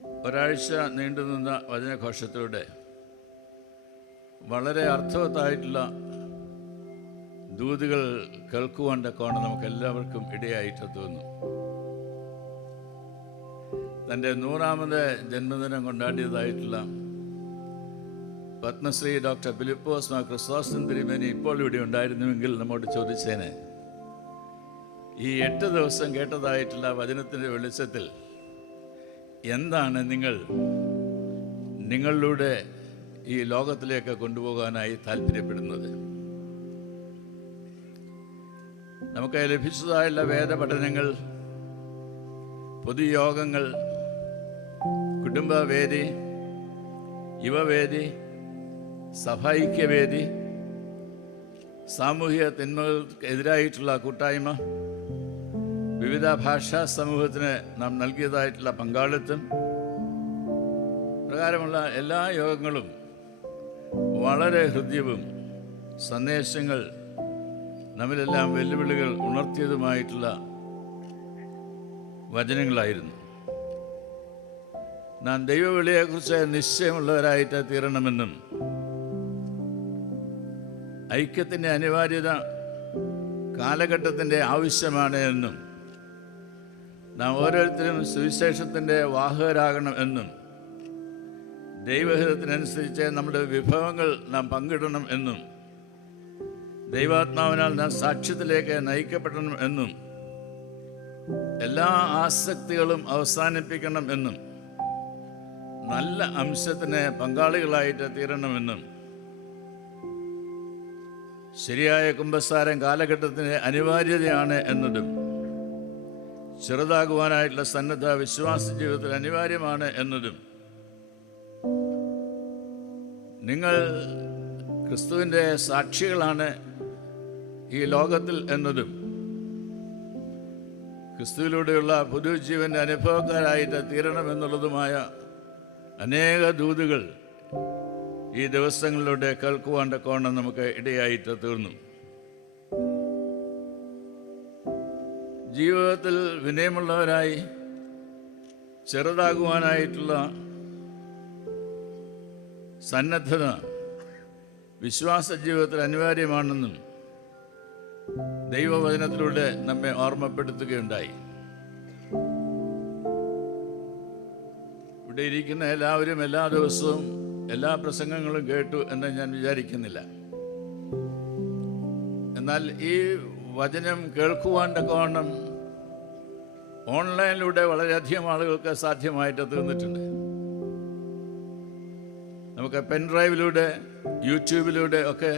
ഒരാഴ്ച നീണ്ടുനിന്ന വചനഘോഷത്തിലൂടെ വളരെ അർത്ഥവത്തായിട്ടുള്ള ദൂതുകൾ കേൾക്കുവാൻ തക്കവണ്ണം നമുക്ക് എല്ലാവർക്കും ഇടയായിട്ട് തോന്നുന്നു. തൻ്റെ 100ാമത് ജന്മദിനം കൊണ്ടാടിയതായിട്ടുള്ള പത്മശ്രീ ഡോക്ടർ ഫിലിപ്പോസ് മാർ ക്രിസോസ്റ്റം തിരുമേനി ഇപ്പോൾ ഇവിടെ ഉണ്ടായിരുന്നുവെങ്കിൽ നമ്മോട് ചോദിച്ചേനെ, ഈ 8 ദിവസം കേട്ടതായിട്ടുള്ള വചനത്തിൻ്റെ വെളിച്ചത്തിൽ എന്താണ് നിങ്ങളിലൂടെ ഈ ലോകത്തിലേക്ക് കൊണ്ടുപോകാനായി താല്പര്യപ്പെടുന്നത്? നമുക്ക് ലഭിച്ചതായുള്ള വേദപഠനങ്ങൾ, പൊതുയോഗങ്ങൾ, കുടുംബവേദി, യുവവേദി, സഭൈക്യവേദി, സാമൂഹിക തിന്മകൾക്കെതിരായിട്ടുള്ള കൂട്ടായ്മ, വിവിധ ഭാഷാ സമൂഹത്തിന് നാം നൽകിയതായിട്ടുള്ള പങ്കാളിത്തം പ്രകാരമുള്ള എല്ലാ യോഗങ്ങളും വളരെ ഹൃദ്യവും സന്ദേശങ്ങൾ നമ്മിലെല്ലാം വെല്ലുവിളികൾ ഉണർത്തിയതുമായിട്ടുള്ള വചനങ്ങളായിരുന്നു. നാം ദൈവവിളിയെക്കുറിച്ച് നിശ്ചയമുള്ളവരായിട്ട് തീരണമെന്നും ഐക്യത്തിൻ്റെ അനിവാര്യത കാലഘട്ടത്തിൻ്റെ ആവശ്യമാണ് എന്നും നാം ഓരോരുത്തരും സുവിശേഷത്തിൻ്റെ വാഹകരാകണം എന്നും ദൈവഹിതത്തിനനുസരിച്ച് നമ്മുടെ വിഭവങ്ങൾ നാം പങ്കിടണം എന്നും ദൈവാത്മാവിനാൽ നാം സാക്ഷ്യത്തിലേക്ക് നയിക്കപ്പെടണം എന്നും എല്ലാ ആസക്തികളും അവസാനിപ്പിക്കണം എന്നും നല്ല അംശത്തിന് പങ്കാളികളായിട്ട് തീരണമെന്നും ശരിയായ കുമ്പസാരം കാലഘട്ടത്തിന് അനിവാര്യതയാണ് എന്നതും ചെറുതാകുവാനായിട്ടുള്ള സന്നദ്ധ വിശ്വാസ ജീവിതത്തിൽ അനിവാര്യമാണ് എന്നതും നിങ്ങൾ ക്രിസ്തുവിൻ്റെ സാക്ഷികളാണ് ഈ ലോകത്തിൽ എന്നതും ക്രിസ്തുവിലൂടെയുള്ള പുതുജീവൻ്റെ അനുഭവക്കാരായിട്ട് തീരണമെന്നുള്ളതുമായ അനേക ദൂതുകൾ ഈ ദിവസങ്ങളിലൂടെ കേൾക്കുവാൻ തക്കവണ്ണം നമുക്ക് ഇടയായിട്ട് തീർന്നു. ജീവിതത്തിൽ വിനയമുള്ളവരായി ചെറുതാകുവാനായിട്ടുള്ള സന്നദ്ധത വിശ്വാസ ജീവിതത്തിൽ അനിവാര്യമാണെന്നും ദൈവവചനത്തിലൂടെ നമ്മെ ഓർമ്മപ്പെടുത്തുകയുണ്ടായി. ഇവിടെ ഇരിക്കുന്ന എല്ലാവരും എല്ലാ ദിവസവും എല്ലാ പ്രസംഗങ്ങളും കേട്ടു എന്ന് ഞാൻ വിചാരിക്കുന്നില്ല. എന്നാൽ ഈ വചനം കേൾക്കുവാൻ തക്കവണ്ണം ഓൺലൈനിലൂടെ വളരെയധികം ആളുകൾക്ക് സാധ്യമായിട്ട് തീർന്നിട്ടുണ്ട്. നമുക്ക് പെൻഡ്രൈവിലൂടെ, യൂട്യൂബിലൂടെ ഒക്കെ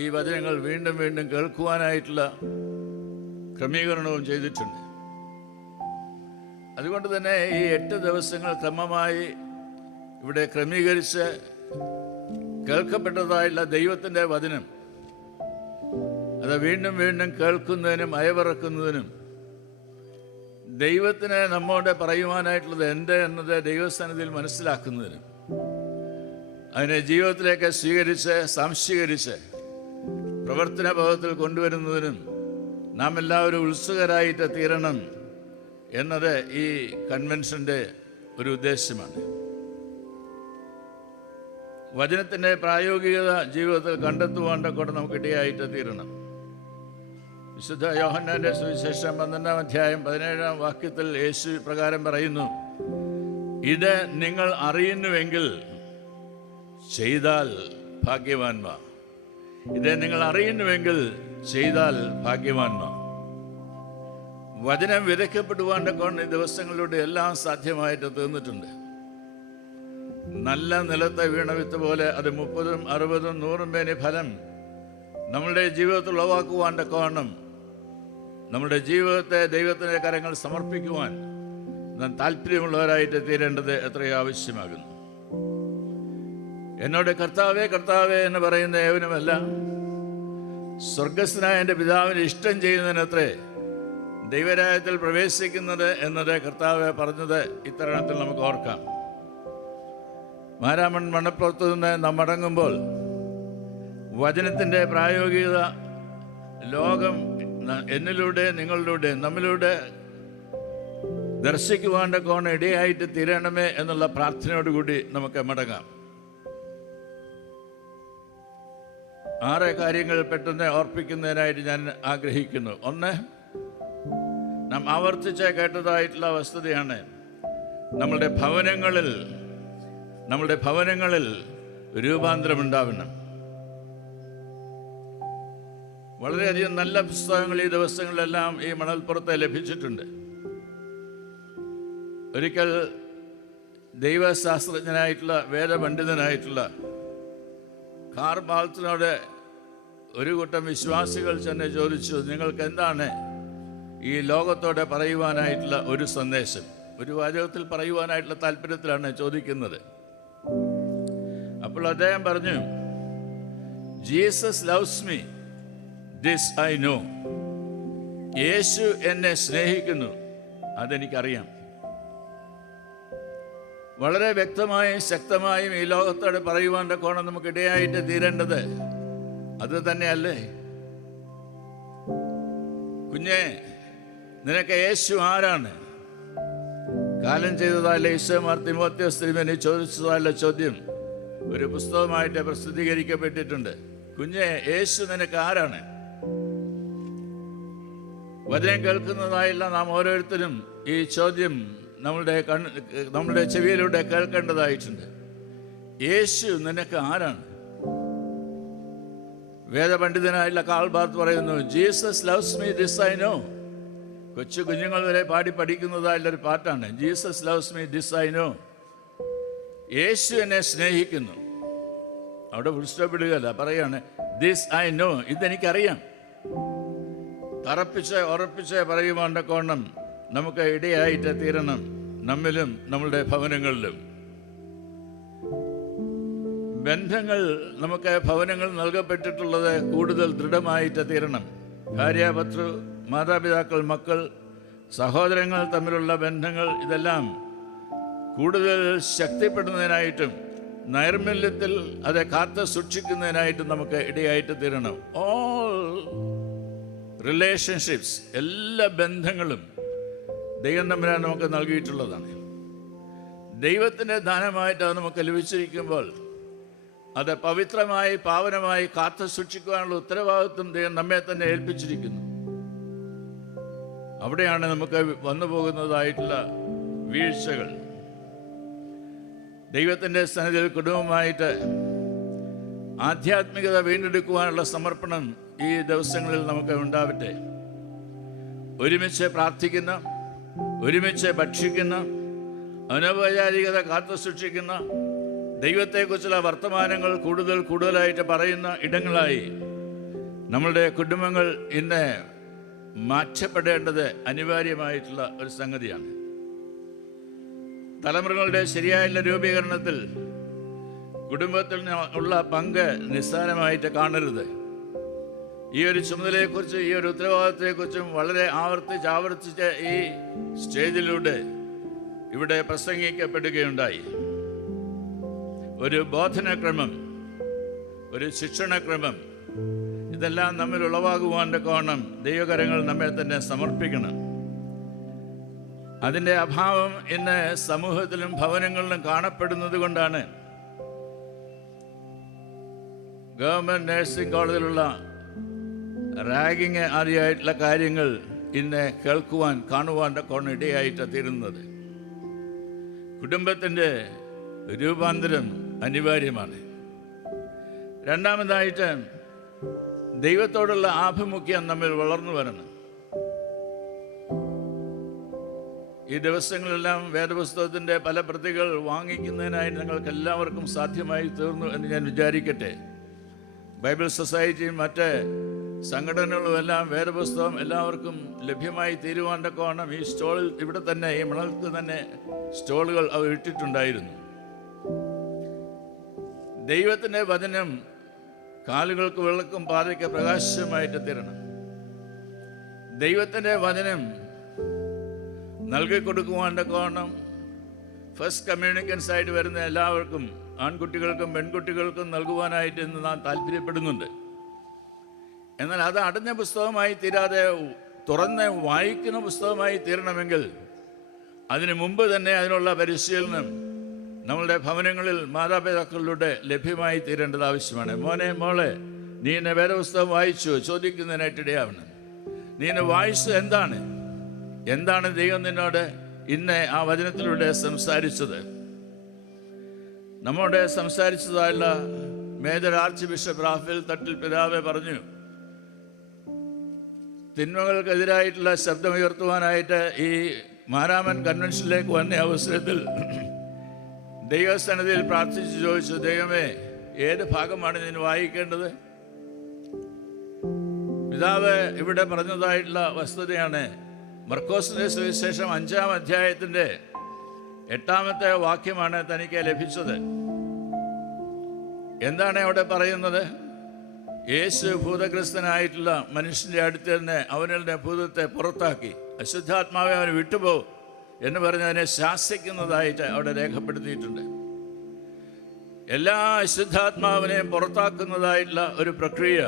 ഈ വചനങ്ങൾ വീണ്ടും വീണ്ടും കേൾക്കുവാനായിട്ടുള്ള ക്രമീകരണവും ചെയ്തിട്ടുണ്ട്. അതുകൊണ്ട് തന്നെ ഈ 8 ദിവസങ്ങൾ ക്രമമായി ഇവിടെ ക്രമീകരിച്ച് കേൾക്കപ്പെട്ടതായുള്ള ദൈവത്തിൻ്റെ വചനം അത് വീണ്ടും വീണ്ടും കേൾക്കുന്നതിനും അയവിറക്കുന്നതിനും ദൈവത്തിന് നമ്മോട് പറയുവാനായിട്ടുള്ളത് എന്ത് എന്നത് ദൈവസന്നിധിയിൽ മനസ്സിലാക്കുന്നതിനും അതിനെ ജീവിതത്തിലേക്ക് സ്വീകരിച്ച് സംശീകരിച്ച് പ്രവർത്തന ഭാവത്തിൽ കൊണ്ടുവരുന്നതിനും നാം എല്ലാവരും ഉത്സുകരായിട്ട് തീരണം എന്നത് ഈ കൺവെൻഷൻ്റെ ഒരു ഉദ്ദേശമാണ്. വചനത്തിൻ്റെ പ്രായോഗികത ജീവിതത്തിൽ കണ്ടെത്തുവാൻ കൂടെ നമുക്ക് ഇടയായിട്ട് തീരണം. വിശുദ്ധ യോഹന്നാന്റെ സുവിശേഷം 12-ാം അധ്യായം 17-ാം വാക്യത്തിൽ യേശു പ്രകാരം പറയുന്നു, ഇത് നിങ്ങൾ അറിയുന്നുവെങ്കിൽ ചെയ്താൽ ഭാഗ്യവാന്മാർ. ഇത് നിങ്ങൾ അറിയുന്നുവെങ്കിൽ ചെയ്താൽ ഭാഗ്യവാന്മാർ. വചനം വിതയ്ക്കപ്പെടുവാൻ്റെ കൊണ്ട് ഈ ദിവസങ്ങളിലൂടെ എല്ലാം സാധ്യമായിട്ട് തീർന്നിട്ടുണ്ട്. നല്ല നിലത്തെ വീണ വിത്ത് പോലെ അത് 30, 60, 100 പേന് ഫലം നമ്മളുടെ ജീവിതത്തിൽ ഉളവാക്കുവാൻ തക്കവണ്ണം നമ്മുടെ ജീവിതത്തെ ദൈവത്തിൻ്റെ കരങ്ങൾ സമർപ്പിക്കുവാൻ നാം താല്പര്യമുള്ളവരായിട്ട് തീരേണ്ടത് എത്രയോ ആവശ്യമാകുന്നു. എന്നോട് കർത്താവേ കർത്താവേ എന്ന് പറയുന്ന ഏവനുമല്ല, സ്വർഗസ്ഥനായ എൻ്റെ പിതാവിന് ഇഷ്ടം ചെയ്യുന്നതിനത്രേ ദൈവരാജ്യത്തിൽ പ്രവേശിക്കുന്നത് എന്നത് കർത്താവ് പറഞ്ഞത് ഇത്തരണത്തിൽ നമുക്ക് ഓർക്കാം. മാരാമൺ മണപ്പുറത്ത് നിന്ന് നാം മടങ്ങുമ്പോൾ വചനത്തിൻ്റെ പ്രായോഗികത ലോകം എന്നിലൂടെ നിങ്ങളിലൂടെ നമ്മിലൂടെ ദർശിക്കുവാൻ്റെ കോണം ഇടയായിട്ട് തീരണമേ എന്നുള്ള പ്രാർത്ഥനയോടുകൂടി നമുക്ക് മടങ്ങാം. 6 കാര്യങ്ങൾ പെട്ടെന്ന് ഓർപ്പിക്കുന്നതിനായിട്ട് ഞാൻ ആഗ്രഹിക്കുന്നു. 1, നാം ആവർത്തിച്ച് കേട്ടതായിട്ടുള്ള വസ്തുതയാണ്, നമ്മളുടെ ഭവനങ്ങളിൽ രൂപാന്തരമുണ്ടാവണം. വളരെയധികം നല്ല പുസ്തകങ്ങൾ ഈ ദിവസങ്ങളിലെല്ലാം ഈ മണൽപ്പുറത്ത് ലഭിച്ചിട്ടുണ്ട്. ഒരിക്കൽ ദൈവശാസ്ത്രജ്ഞനായിട്ടുള്ള വേദപണ്ഡിതനായിട്ടുള്ള കാർ ബാൾത്തിനോട് ഒരു കൂട്ടം വിശ്വാസികൾ ചെന്ന് ചോദിച്ചു, നിങ്ങൾക്ക് എന്താണ് ഈ ലോകത്തോടെ പറയുവാനായിട്ടുള്ള ഒരു സന്ദേശം? ഒരു വാചകത്തിൽ പറയുവാനായിട്ടുള്ള താല്പര്യത്തിലാണ് ചോദിക്കുന്നത്. അപ്പോൾ അദ്ദേഹം പറഞ്ഞു, Jesus loves me, this I know. യേശു എന്നെ സ്നേഹിക്കുന്നു, അതെനിക്കറിയാം. വളരെ വ്യക്തമായും ശക്തമായും ഈ ലോകത്തോടെ പറയുവാൻ്റെ കോണം നമുക്ക് ഇടയായിട്ട് തീരേണ്ടത് അത് തന്നെയല്ലേ? കുഞ്ഞെ, നിനക്ക് യേശു ആരാണ്? കാലം ചെയ്തതല്ല ഈശോമാർ തിമോത്തിയോസ് തിരുമേനി ചോദിച്ചതല്ല ചോദ്യം ഒരു പുസ്തകമായിട്ട് പ്രസിദ്ധീകരിക്കപ്പെട്ടിട്ടുണ്ട്. കുഞ്ഞെ, യേശു നിനക്ക് ആരാണ്? വചനം കേൾക്കുന്നതായുള്ള നാം ഓരോരുത്തരും ഈ ചോദ്യം നമ്മളുടെ ചെവിയിലൂടെ കേൾക്കേണ്ടതായിട്ടുണ്ട്. യേശു നിനക്ക് ആരാണ്? വേദപണ്ഡിതനായുള്ള കാൾ ബാർത്ത് പറയുന്നു, Jesus loves me, this I know. കൊച്ചു കുഞ്ഞുങ്ങൾ വരെ പാടി പഠിക്കുന്നതായുള്ളൊരു പാട്ടാണ്, Jesus loves me, this I know. യേശു എന്നെ സ്നേഹിക്കുന്നു. അവിടെ പുസ്തകപ്പെടുകയല്ല, പറയാണ് ദിസ് ഐ നോ, ഇതെനിക്കറിയാം. ഉറപ്പിച്ച് പറയുവാൻ്റെ കോണം നമുക്ക് ഇടയായിട്ട് തീരണം, നമ്മിലും നമ്മളുടെ ഭവനങ്ങളിലും. ബന്ധങ്ങൾ നമുക്ക് ഭവനങ്ങൾ നൽകപ്പെട്ടിട്ടുള്ളത് കൂടുതൽ ദൃഢമായിട്ട് തീരണം. ഭാര്യ, ഭർത്തൃ, മാതാപിതാക്കൾ, മക്കൾ, സഹോദരങ്ങൾ തമ്മിലുള്ള ബന്ധങ്ങൾ, ഇതെല്ലാം കൂടുതൽ ശക്തിപ്പെടുന്നതിനായിട്ടും നൈർമല്യത്തിൽ അത് കാത്തു സൂക്ഷിക്കുന്നതിനായിട്ടും നമുക്ക് ഇടയായിട്ട് തീരണം. ഓൾ റിലേഷൻഷിപ്സ്, എല്ലാ ബന്ധങ്ങളും ദൈവം തമ്പുരാൻ നമുക്ക് നൽകിയിട്ടുള്ളതാണ്. ദൈവത്തിൻ്റെ ദാനമായിട്ട് അത് നമുക്ക് ലഭിച്ചിരിക്കുമ്പോൾ അത് പവിത്രമായി പാവനമായി കാത്തു സൂക്ഷിക്കുവാനുള്ള ഉത്തരവാദിത്വം ദൈവം നമ്മെ തന്നെ ഏൽപ്പിച്ചിരിക്കുന്നു. അവിടെയാണ് നമുക്ക് വന്നു പോകുന്നതായിട്ടുള്ള വീഴ്ചകൾ. ദൈവത്തിൻ്റെ സന്നിധിയിൽ കുടുംബമായിട്ട് ആധ്യാത്മികത വീണ്ടെടുക്കുവാനുള്ള സമർപ്പണം ഈ ദിവസങ്ങളിൽ നമുക്ക് ഉണ്ടാവട്ടെ. ഒരുമിച്ച് പ്രാർത്ഥിക്കുന്ന, ഒരുമിച്ച് ഭക്ഷിക്കുന്ന, അനൗപചാരികത കാത്തു സൂക്ഷിക്കുന്ന, ദൈവത്തെക്കുറിച്ചുള്ള വർത്തമാനങ്ങൾ കൂടുതലായിട്ട് പറയുന്ന ഇടങ്ങളായി നമ്മളുടെ കുടുംബങ്ങൾ ഇന്ന് മാറ്റപ്പെടേണ്ടത് അനിവാര്യമായിട്ടുള്ള ഒരു സംഗതിയാണ്. തലമുറകളുടെ ശരിയായുള്ള രൂപീകരണത്തിൽ കുടുംബത്തിൽ ഉള്ള പങ്ക് നിസ്സാരമായിട്ട് കാണരുത്. ഈ ഒരു ചുമതലയെക്കുറിച്ച്, ഈ ഒരു ഉത്തരവാദിത്തത്തെക്കുറിച്ചും വളരെ ആവർത്തിച്ച് ഈ സ്റ്റേജിലൂടെ ഇവിടെ പ്രസംഗിക്കപ്പെടുകയുണ്ടായി. ഒരു ബോധനക്രമം, ഒരു ശിക്ഷണക്രമം, ഇതെല്ലാം നമ്മിൽ ഉളവാകുവാൻ്റെ കോണം ദൈവകരങ്ങൾ നമ്മെ തന്നെ സമർപ്പിക്കണം. അതിൻ്റെ അഭാവം ഇന്ന് സമൂഹത്തിലും ഭവനങ്ങളിലും കാണപ്പെടുന്നത് കൊണ്ടാണ് ഗവൺമെൻറ് നഴ്സിംഗ് കോളേജിലുള്ള റാഗിങ് ആദ്യമായിട്ടുള്ള കാര്യങ്ങൾ ഇന്ന് കാണുവാൻ്റെ കോണം ഇടയായിട്ട് തീരുന്നത്. കുടുംബത്തിൻ്റെ രൂപാന്തരം അനിവാര്യമാണ്. രണ്ടാമതായിട്ട് ദൈവത്തോടുള്ള ആഭിമുഖ്യം നമ്മിൽ വളർന്നു വരണം. ഈ ദിവസങ്ങളെല്ലാം വേദപുസ്തകത്തിൻ്റെ പല പ്രതികൾ വാങ്ങിക്കുന്നതിനായി നിങ്ങൾക്ക് എല്ലാവർക്കും സാധ്യമായി തീർന്നു എന്ന് ഞാൻ വിചാരിക്കട്ടെ. ബൈബിൾ സൊസൈറ്റിയും മറ്റ് സംഘടനകളും എല്ലാം വേദപുസ്തകം എല്ലാവർക്കും ലഭ്യമായി തീരുവാൻ്റെ കോണം ഈ സ്റ്റോളിൽ, ഇവിടെ തന്നെ ഈ മണൽക്ക് തന്നെ സ്റ്റോളുകൾ അവർ ഇട്ടിട്ടുണ്ടായിരുന്നു. ദൈവത്തിൻ്റെ വചനം കാലുകൾക്ക് വിളക്കും പാതയ്ക്ക് പ്രകാശമായിട്ട് തീരണം. ദൈവത്തിൻ്റെ വചനം നൽകിക്കൊടുക്കുവാൻ്റെ കോണം ഫസ്റ്റ് കമ്മ്യൂണിക്കൻസ് ആയിട്ട് വരുന്ന എല്ലാവർക്കും, ആൺകുട്ടികൾക്കും പെൺകുട്ടികൾക്കും നൽകുവാനായിട്ട് ഇന്ന് നാം താല്പര്യപ്പെടുന്നുണ്ട്. എന്നാൽ അത് അടഞ്ഞ പുസ്തകമായി തീരാതെ തുറന്ന് വായിക്കുന്ന പുസ്തകമായി തീരണമെങ്കിൽ അതിനു മുമ്പ് തന്നെ അതിനുള്ള പരിശീലനം നമ്മളുടെ ഭവനങ്ങളിൽ മാതാപിതാക്കളിലൂടെ ലഭ്യമായി തീരേണ്ടത് ആവശ്യമാണ്. മോനെ, മോളെ, നീ എന്നെ വേദപുസ്തകം വായിച്ചു ചോദിക്കുന്നതിനായിട്ടിടയാവണം. നീ എന്നെ വായിച്ചത് എന്താണ് ദൈവം നിന്നോട് ഇന്ന് ആ വചനത്തിലൂടെ സംസാരിച്ചത്? നമ്മോട് സംസാരിച്ചതായുള്ള major arch bishop Raphael Thattil പിതാവെ പറഞ്ഞു, തിന്മകൾക്കെതിരായിട്ടുള്ള ശബ്ദമുയർത്തുവാനായിട്ട് ഈ മാരാമൻ കൺവെൻഷനിലേക്ക് വന്ന അവസരത്തിൽ ദൈവസന്നിധിയിൽ പ്രാർത്ഥിച്ച് ചോദിച്ചു, ദൈവമേ, ഏത് ഭാഗമാണ് ഇതിന് വായിക്കേണ്ടത്? പിതാവ് ഇവിടെ പറഞ്ഞതായിട്ടുള്ള വസ്തുതയാണ്. മർക്കോസിന്റെ സുവിശേഷം 5-ാം അധ്യായത്തിന്റെ 8-ാമത്തെ വാക്യമാണ് തനിക്ക് ലഭിച്ചത്. എന്താണ് അവിടെ പറയുന്നത്? യേശു ഭൂതഗ്രസ്തനായിട്ടുള്ള മനുഷ്യന്റെ അടുത്ത് തന്നെ അവനുടെ ഭൂതത്തെ പുറത്താക്കി, അശുദ്ധാത്മാവെ അവന് വിട്ടുപോ എന്ന് പറഞ്ഞ് അതിനെ ശാസിക്കുന്നതായിട്ട് അവിടെ രേഖപ്പെടുത്തിയിട്ടുണ്ട്. എല്ലാ അശുദ്ധാത്മാവിനെയും പുറത്താക്കുന്നതായിട്ടുള്ള ഒരു പ്രക്രിയ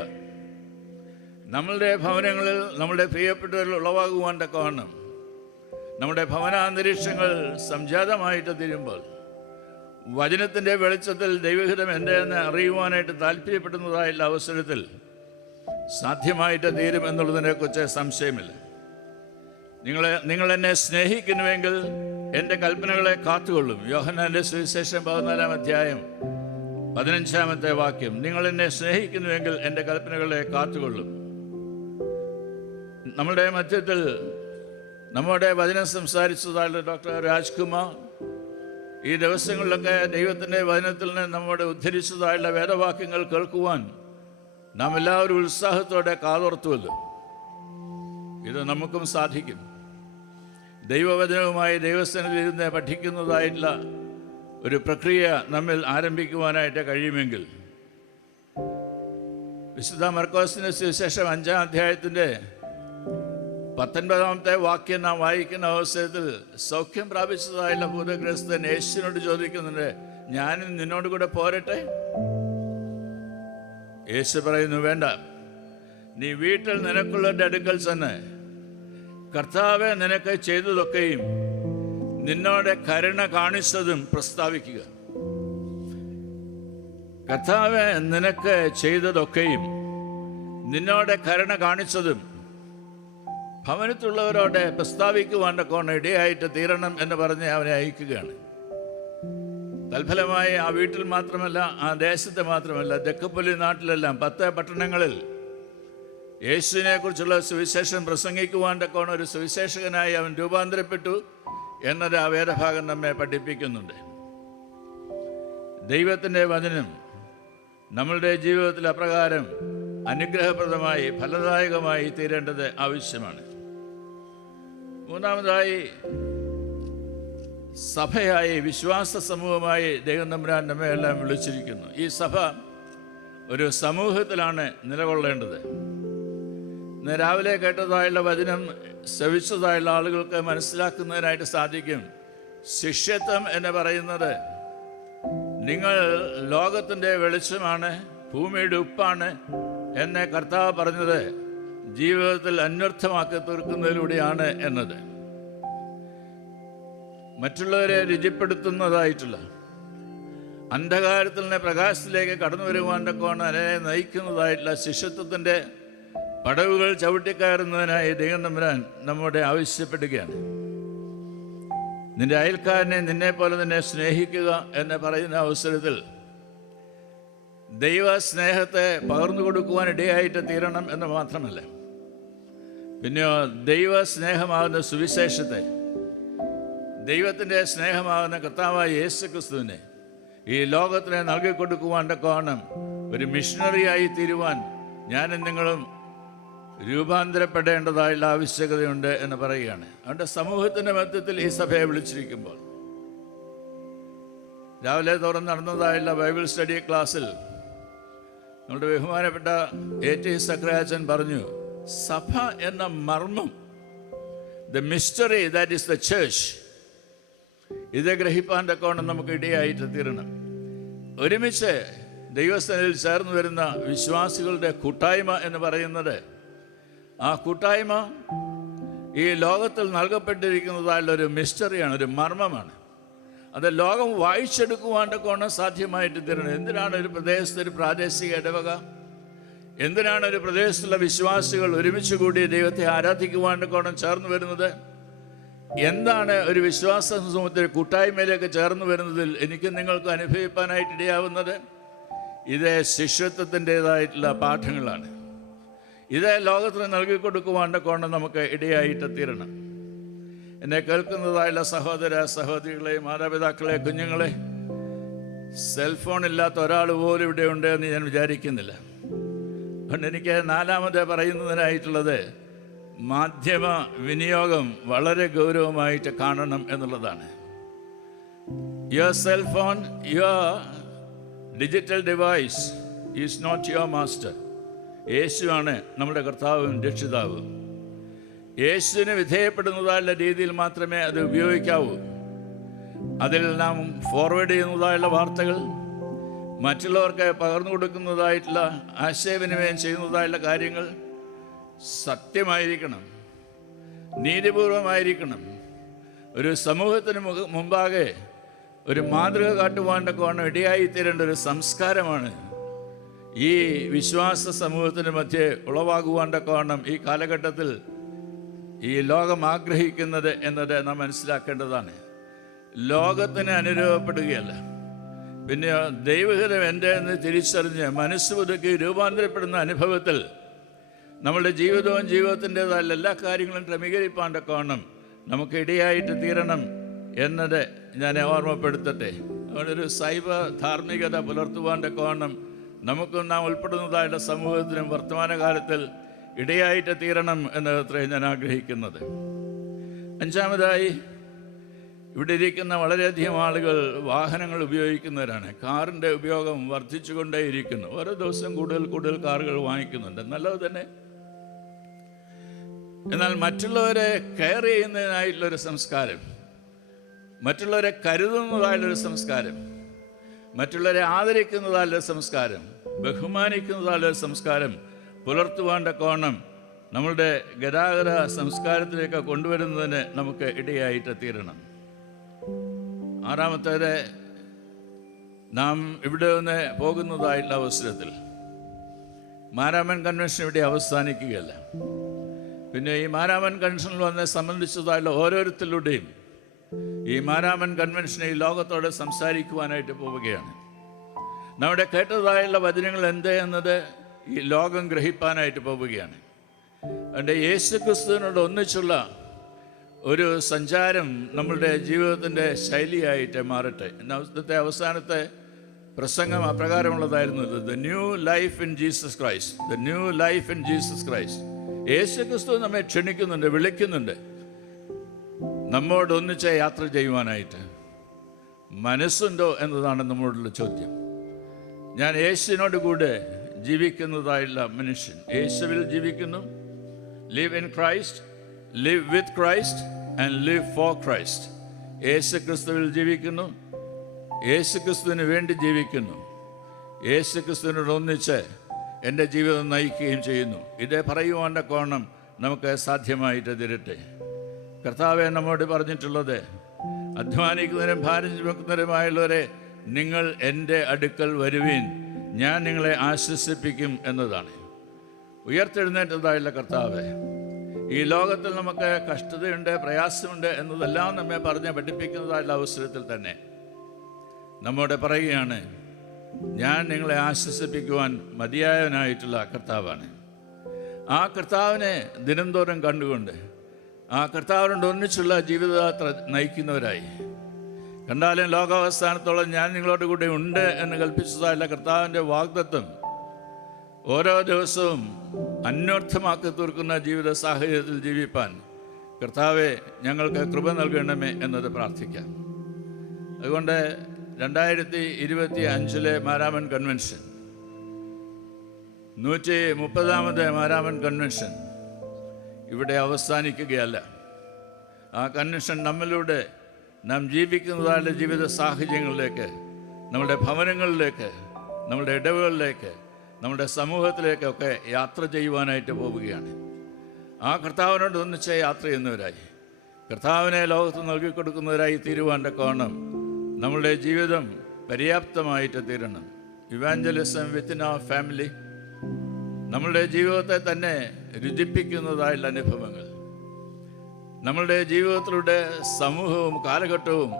നമ്മളുടെ ഭവനങ്ങളിൽ നമ്മളുടെ പ്രിയപ്പെട്ടവരിൽ ഉളവാകുവാൻ തക്കവണ്ണം നമ്മുടെ ഭവനാന്തരീക്ഷങ്ങൾ സംജാതമായിട്ട് തീരുമ്പോൾ വചനത്തിൻ്റെ വെളിച്ചത്തിൽ ദൈവഹിതം എന്തെന്ന് അറിയുവാനായിട്ട് താല്പര്യപ്പെടുന്നതായുള്ള അവസരത്തിൽ സാധ്യമായിട്ട് തീരും എന്നുള്ളതിനെക്കുറിച്ച് സംശയമില്ല. നിങ്ങൾ എന്നെ സ്നേഹിക്കുന്നുവെങ്കിൽ എൻ്റെ കൽപ്പനകളെ കാത്തുകൊള്ളും. യോഹന്നാന്റെ സുവിശേഷം 14-ാം അധ്യായം 15-ാമത്തെ വാക്യം, നിങ്ങൾ എന്നെ സ്നേഹിക്കുന്നുവെങ്കിൽ എൻ്റെ കൽപ്പനകളെ കാത്തുകൊള്ളും. നമ്മുടെ മധ്യത്തിൽ നമ്മുടെ വചനം സംസാരിച്ചതായുള്ള ഡോക്ടർ രാജ്കുമാർ ഈ ദിവസങ്ങളിലൊക്കെ ദൈവത്തിൻ്റെ വചനത്തിൽ നിന്ന് നമ്മോട് ഉദ്ധരിച്ചതായുള്ള വേദവാക്യങ്ങൾ കേൾക്കുവാൻ നാം എല്ലാവരും ഉത്സാഹത്തോടെ കാതോർത്തുവല്ലോ. ഇത് നമുക്കും സാധിക്കും. ദൈവവചനവുമായി ദൈവസന്നിധിയിൽ ഇരുന്ന് പഠിക്കുന്നതായിട്ടുള്ള ഒരു പ്രക്രിയ നമ്മിൽ ആരംഭിക്കുവാനായിട്ട് കഴിയുമെങ്കിൽ വിശുദ്ധ മർക്കോസിന്റെ സുവിശേഷം 5-ാം അധ്യായത്തിൻ്റെ 19-ാമത്തെ വാക്യം നാം വായിക്കുന്ന അവസരത്തിൽ സൗഖ്യം പ്രാപിച്ചതായുള്ള ഭൂതഗ്രസ്തൻ യേശുവിനോട് ചോദിക്കുന്നുണ്ട്, ഞാനും നിന്നോട് കൂടെ പോരട്ടെ? യേശു പറയുന്നു, വേണ്ട, നീ വീട്ടിൽ നിനക്കുള്ളവരുടെ അടുക്കൽ ചെന്ന് കർത്താവ് നിനക്ക് ചെയ്തതൊക്കെയും നിന്നോട് കരുണ കാണിച്ചതും പ്രസ്താവിക്കുക. കർത്താവ് നിനക്ക് ചെയ്തതൊക്കെയും നിന്നോട് കരുണ കാണിച്ചതും ഭവനത്തുള്ളവരോട് പ്രസ്താവിക്കുവാൻ തക്കവണ്ണം ഇടയായിട്ട് തീരണം എന്ന് പറഞ്ഞ് അവനെ അയക്കുകയാണ്. തൽഫലമായി ആ വീട്ടിൽ മാത്രമല്ല, ആ ദേശത്ത് മാത്രമല്ല, തെക്കപ്പള്ളി നാട്ടിലെല്ലാം 10 പട്ടണങ്ങളിൽ യേശുവിനെ കുറിച്ചുള്ള സുവിശേഷം പ്രസംഗിക്കുവാൻ തക്കവണ്ണം ഒരു സുവിശേഷകനായി അവൻ രൂപാന്തരപ്പെട്ടു എന്നത് ആ വേദഭാഗം നമ്മെ പഠിപ്പിക്കുന്നുണ്ട്. ദൈവത്തിൻ്റെ വചനം നമ്മളുടെ ജീവിതത്തിൽ അപ്രകാരം അനുഗ്രഹപ്രദമായി ഫലദായകമായി തീരേണ്ടത് ആവശ്യമാണ്. മൂന്നാമതായി, സഭയായി, വിശ്വാസ സമൂഹമായി ദൈവം തമ്പുരാൻ നമ്മെ എല്ലാം വിളിച്ചിരിക്കുന്നു. ഈ സഭ ഒരു സമൂഹത്തിലാണ് നിലകൊള്ളേണ്ടത്. ഇന്ന് രാവിലെ കേട്ടതായുള്ള വചനം ശ്രവിച്ചതായുള്ള ആളുകൾക്ക് മനസ്സിലാക്കുന്നതിനായിട്ട് സാധിക്കും. ശിഷ്യത്വം എന്ന് പറയുന്നത്, നിങ്ങൾ ലോകത്തിൻ്റെ വെളിച്ചമാണ്, ഭൂമിയുടെ ഉപ്പാണ് എന്ന് കർത്താവ് പറഞ്ഞത് ജീവിതത്തിൽ അന്വർത്ഥമാക്കി തീർക്കുന്നതിലൂടെയാണ് എന്നത്. മറ്റുള്ളവരെ രുചിപ്പെടുത്തുന്നതായിട്ടുള്ള അന്ധകാരത്തിൽ നിന്ന് പ്രകാശത്തിലേക്ക് കടന്നു വരുവാൻ തക്കവണ്ണം അതിനെ നയിക്കുന്നതായിട്ടുള്ള ശിഷ്യത്വത്തിൻ്റെ പടവുകൾ ചവിട്ടിക്കയറുന്നതിനായി ദൈവം തമ്പുരാൻ നമ്മോട് ആവശ്യപ്പെടുകയാണ്. നിന്റെ അയൽക്കാരനെ നിന്നെ പോലെ തന്നെ സ്നേഹിക്കുക എന്ന് പറയുന്ന അവസരത്തിൽ ദൈവ സ്നേഹത്തെ പകർന്നു കൊടുക്കുവാൻ ഇടയായിട്ട് തീരണം എന്ന് മാത്രമല്ല, പിന്നെയോ ദൈവ സ്നേഹമാകുന്ന സുവിശേഷത്തെ, ദൈവത്തിൻ്റെ സ്നേഹമാകുന്ന കർത്താവായ യേശു ക്രിസ്തുവിനെ ഈ ലോകത്തിനെ നൽകിക്കൊടുക്കുവാൻ തക്കവണ്ണം ഒരു മിഷണറിയായി തീരുവാൻ ഞാനും നിങ്ങളും രൂപാന്തരപ്പെടേണ്ടതായുള്ള ആവശ്യകതയുണ്ട് എന്ന് പറയുകയാണ്. അതുകൊണ്ട് സമൂഹത്തിൻ്റെ മധ്യത്തിൽ ഈ സഭയെ വിളിച്ചിരിക്കുമ്പോൾ രാവിലെ തുറന്ന് നടന്നതായുള്ള ബൈബിൾ സ്റ്റഡി ക്ലാസ്സിൽ നമ്മുടെ ബഹുമാനപ്പെട്ട AT സക്രാച്ചൻ പറഞ്ഞു, സഭ എന്ന മർമ്മം, the mystery that is the church, ഇത് ഗ്രഹിപ്പാൻ തക്കവണ്ണം നമുക്ക് ഇടയായിട്ട് തീരണം. ഒരുമിച്ച് ദൈവസ്ഥനിൽ ചേർന്ന് വരുന്ന വിശ്വാസികളുടെ കൂട്ടായ്മ എന്ന് പറയുന്നത്, ആ കൂട്ടായ്മ ഈ ലോകത്തിൽ നൽകപ്പെട്ടിരിക്കുന്നതായുള്ള ഒരു മിസ്റ്ററിയാണ്, ഒരു മർമ്മമാണ്. അത് ലോകം വായിച്ചെടുക്കുവാൻ്റെ കോണം സാധ്യമായിട്ട് തരണം. എന്തിനാണ് ഒരു പ്രദേശത്ത് ഒരു പ്രാദേശിക ഇടവക? എന്തിനാണ് ഒരു പ്രദേശത്തുള്ള വിശ്വാസികൾ ഒരുമിച്ച് കൂടി ദൈവത്തെ ആരാധിക്കുവാൻ്റെ കോണം ചേർന്ന് വരുന്നത്? എന്താണ് ഒരു വിശ്വാസ സമൂഹത്തിൽ കൂട്ടായ്മയിലേക്ക് ചേർന്ന് വരുന്നതിൽ എനിക്ക് നിങ്ങൾക്ക് അനുഭവിപ്പാനായിട്ട് ഇടയാവുന്നത്? ഇത് ശിഷ്യത്വത്തിൻ്റെതായിട്ടുള്ള പാഠങ്ങളാണ്. ഇത് ലോകത്തിന് നൽകിക്കൊടുക്കുവാൻ്റെ കോണം നമുക്ക് ഇടയായിട്ട് തീരണം. എന്നെ കേൾക്കുന്നതായുള്ള സഹോദര സഹോദരികളെ, മാതാപിതാക്കളെ, കുഞ്ഞുങ്ങളെ, സെൽഫോൺ ഇല്ലാത്ത ഒരാൾ പോലും ഇവിടെ ഉണ്ട് എന്ന് ഞാൻ വിചാരിക്കുന്നില്ല. അതുകൊണ്ട് എനിക്ക് നാലാമത് പറയുന്നതിനായിട്ടുള്ളത് മാധ്യമ വിനിയോഗം വളരെ ഗൗരവമായിട്ട് കാണണം എന്നുള്ളതാണ്. Your cellphone, your digital device is not your master. യേശുവാണ് നമ്മുടെ കർത്താവും രക്ഷിതാവും. യേശുവിന് വിധേയപ്പെടുന്നതായുള്ള രീതിയിൽ മാത്രമേ അത് ഉപയോഗിക്കാവൂ. അതിൽ നാം ഫോർവേഡ് ചെയ്യുന്നതായുള്ള വാർത്തകൾ, മറ്റുള്ളവർക്ക് പകർന്നു കൊടുക്കുന്നതായിട്ടുള്ള ആശയവിനിമയം ചെയ്യുന്നതായുള്ള കാര്യങ്ങൾ സത്യമായിരിക്കണം, നീതിപൂർവമായിരിക്കണം. ഒരു സമൂഹത്തിന് മുമ്പാകെ ഒരു മാതൃക കാട്ടുവാനൊക്കെ വേണം ഇടയായിത്തീരേണ്ട ഒരു സംസ്കാരമാണ് ഈ വിശ്വാസ സമൂഹത്തിന് മധ്യേ ഉളവാകുവാനൊക്കെ വേണം ഈ കാലഘട്ടത്തിൽ ഈ ലോകം ആഗ്രഹിക്കുന്നത് എന്നത് നാം മനസ്സിലാക്കേണ്ടതാണ്. ലോകത്തിന് അനുരൂപപ്പെടുകയല്ല, പിന്നെ ദൈവഹിതം എൻ്റെ എന്ന് തിരിച്ചറിഞ്ഞ് മനസ്സ് പുതുക്കി രൂപാന്തരപ്പെടുന്ന അനുഭവത്തിൽ നമ്മളുടെ ജീവിതവും ജീവിതത്തിൻ്റെതായ എല്ലാ കാര്യങ്ങളും ക്രമീകരിപ്പാണ്ടൊക്കെ വേണം നമുക്ക് ഇടയായിട്ട് തീരണം എന്നത് ഞാൻ ഓർമ്മപ്പെടുത്തട്ടെ. അതുകൊണ്ടൊരു സൈബർ ധാർമ്മികത പുലർത്തുവാണ്ടൊക്കെ വേണം നമുക്കും നാം ഉൾപ്പെടുന്നതായുള്ള സമൂഹത്തിനും വർത്തമാനകാലത്തിൽ ഇടയായിട്ട് തീരണം എന്നത്രയും ഞാൻ ആഗ്രഹിക്കുന്നത്. അഞ്ചാമതായി, ഇവിടെ ഇരിക്കുന്ന വളരെയധികം ആളുകൾ വാഹനങ്ങൾ ഉപയോഗിക്കുന്നവരാണ്. കാറിൻ്റെ ഉപയോഗം വർദ്ധിച്ചുകൊണ്ടേയിരിക്കുന്നു. ഓരോ ദിവസം കൂടുതൽ കൂടുതൽ കാറുകൾ വാങ്ങിക്കുന്നുണ്ട്, നല്ലത് തന്നെ. എന്നാൽ മറ്റുള്ളവരെ കെയർ ചെയ്യുന്നതിനായിട്ടുള്ളൊരു സംസ്കാരം, മറ്റുള്ളവരെ കരുതുന്നതായുള്ളൊരു സംസ്കാരം, മറ്റുള്ളവരെ ആദരിക്കുന്നതായുള്ളൊരു സംസ്കാരം, ബഹുമാനിക്കുന്നതായുള്ളൊരു സംസ്കാരം പുലർത്തുവാൻ്റെ കോണം നമ്മളുടെ ഗതാഗത സംസ്കാരത്തിലേക്ക് കൊണ്ടുവരുന്നതിന് നമുക്ക് ഇടയായിട്ട് തീരണം. ആറാമത്തേത്, നാം ഇവിടെ നിന്ന് പോകുന്നതായിട്ടുള്ള അവസരത്തിൽ മാരാമൻ കൺവെൻഷൻ ഇവിടെ അവസാനിക്കുകയല്ല. പിന്നെ ഈ മാരാമൻ കൺവെൻഷനിൽ വന്ന് സംബന്ധിച്ചതായുള്ള ഓരോരുത്തരുടെയും ഈ മാരാമൻ കൺവെൻഷൻ ഈ ലോകത്തോട് സംസാരിക്കുവാനായിട്ട് പോവുകയാണ്. നമ്മുടെ കേട്ടതായുള്ള വചനങ്ങൾ എന്ത് എന്നത് ഈ ലോകം ഗ്രഹിപ്പാനായിട്ട് പോവുകയാണ്. അതുകൊണ്ട് യേശുക്രിസ്തുവിനോട് ഒന്നിച്ചുള്ള ഒരു സഞ്ചാരം നമ്മളുടെ ജീവിതത്തിൻ്റെ ശൈലിയായിട്ട് മാറട്ടെ. അവസാനത്തെ പ്രസംഗം അപ്രകാരമുള്ളതായിരുന്നു, the new life in Jesus Christ, the new life in Jesus Christ. യേശുക്രിസ്തു നമ്മെ ക്ഷണിക്കുന്നുണ്ട്, വിളിക്കുന്നുണ്ട് നമ്മോട് ഒന്നിച്ച് യാത്ര ചെയ്യുവാനായിട്ട്. മനസ്സുണ്ടോ എന്നതാണ് നമ്മളോടുള്ള ചോദ്യം. ഞാൻ യേശുവിനോട് കൂടെ ജീവിക്കുന്നതായുള്ള മനുഷ്യൻ, യേശുവിൽ ജീവിക്കുന്നു. Live in Christ, live with Christ and live for Christ. യേശു ക്രിസ്തുവിൽ ജീവിക്കുന്നു, യേശു ക്രിസ്തുവിന് വേണ്ടി ജീവിക്കുന്നു, യേശു ക്രിസ്തുവിനോട് ഒന്നിച്ച് എൻ്റെ ജീവിതം നയിക്കുകയും ചെയ്യുന്നു. ഇതേ പറയുവാൻ്റെ കോണം നമുക്ക് സാധ്യമായിട്ട് തരട്ടെ. കർത്താവെ നമ്മോട് പറഞ്ഞിട്ടുള്ളത്, അധ്വാനിക്കുന്നവരും ഭാരം ചുമക്കുന്നവരുമായുള്ളവരെ നിങ്ങൾ എൻ്റെ അടുക്കൽ വരുവീൻ, ഞാൻ നിങ്ങളെ ആശ്വസിപ്പിക്കും എന്നതാണ്. ഉയർത്തെഴുന്നേറ്റതായുള്ള കർത്താവെ, ഈ ലോകത്തിൽ നമുക്ക് കഷ്ടതയുണ്ട്, പ്രയാസമുണ്ട് എന്നതെല്ലാം നമ്മെ പറഞ്ഞ് പഠിപ്പിക്കുന്നതായുള്ള അവസരത്തിൽ തന്നെ നമ്മോട് പറയുകയാണ്, ഞാൻ നിങ്ങളെ ആശ്വസിപ്പിക്കുവാൻ മതിയായവനായിട്ടുള്ള കർത്താവാണ്. ആ കർത്താവിനെ ദിനംതോറും കണ്ടുകൊണ്ട് ആ കർത്താവിനോട് ഒന്നിച്ചുള്ള ജീവിതയാത്ര നയിക്കുന്നവരായി, കണ്ടാലും ലോകാവസാനത്തോളം ഞാൻ നിങ്ങളോട് കൂടെ ഉണ്ട് എന്ന് കൽപ്പിച്ചതായുള്ള കർത്താവിൻ്റെ വാഗ്ദത്തം ഓരോ ദിവസവും അന്വർത്ഥമാക്കി തീർക്കുന്ന ജീവിത സാഹചര്യത്തിൽ ജീവിപ്പാൻ കർത്താവെ ഞങ്ങൾക്ക് കൃപ നൽകണമേ എന്നത് പ്രാർത്ഥിക്കാം. അതുകൊണ്ട് 2025 മാരാമൻ കൺവെൻഷൻ, 130ാമത് മാരാമൻ കൺവെൻഷൻ ഇവിടെ അവസാനിക്കുകയല്ല. ആ കൺവെൻഷൻ നമ്മിലൂടെ നാം ജീവിക്കുന്നതായ ജീവിത സാഹചര്യങ്ങളിലേക്ക്, നമ്മുടെ ഭവനങ്ങളിലേക്ക്, നമ്മുടെ ഇടവുകളിലേക്ക്, നമ്മുടെ സമൂഹത്തിലേക്കൊക്കെ യാത്ര ചെയ്യുവാനായിട്ട് പോവുകയാണ്. ആ കർത്താവിനോട് ഒന്നിച്ച് യാത്ര ചെയ്യുന്നവരായി, കർത്താവിനെ ലോകത്ത് നൽകിക്കൊടുക്കുന്നവരായി തീരുവാൻ്റെ കോണം നമ്മളുടെ ജീവിതം പര്യാപ്തമായിട്ട് തീരണം. ഇവാഞ്ചലിസം വിത്തിൻ അവർ ഫാമിലി, നമ്മളുടെ ജീവിതത്തെ തന്നെ രുചിപ്പിക്കുന്നതായുള്ള അനുഭവങ്ങൾ, നമ്മളുടെ ജീവിതത്തിലൂടെ സമൂഹവും കാലഘട്ടവും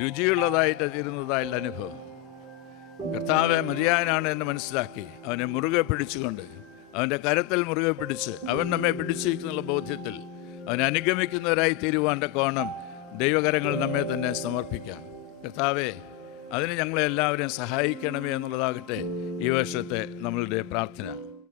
രുചിയുള്ളതായിട്ട് തീരുന്നതായുള്ള അനുഭവം. കർത്താവ് മതിയായനാണ് എന്ന് മനസ്സിലാക്കി അവനെ മുറുകെ പിടിച്ചുകൊണ്ട്, അവൻ്റെ കരത്തിൽ മുറുകെ പിടിച്ച്, അവൻ നമ്മെ പിടിച്ചിരിക്കുന്നുള്ള ബോധ്യത്തിൽ അവനെ അനുഗമിക്കുന്നവരായി തീരുവാൻ്റെ കോണം ദൈവകരങ്ങൾ നമ്മെ തന്നെ സമർപ്പിക്കാം. കർത്താവേ, അതിന് ഞങ്ങളെ എല്ലാവരെയും സഹായിക്കണമേ എന്നുള്ളതാകട്ടെ ഈ വർഷത്തെ നമ്മളുടെ പ്രാർത്ഥന.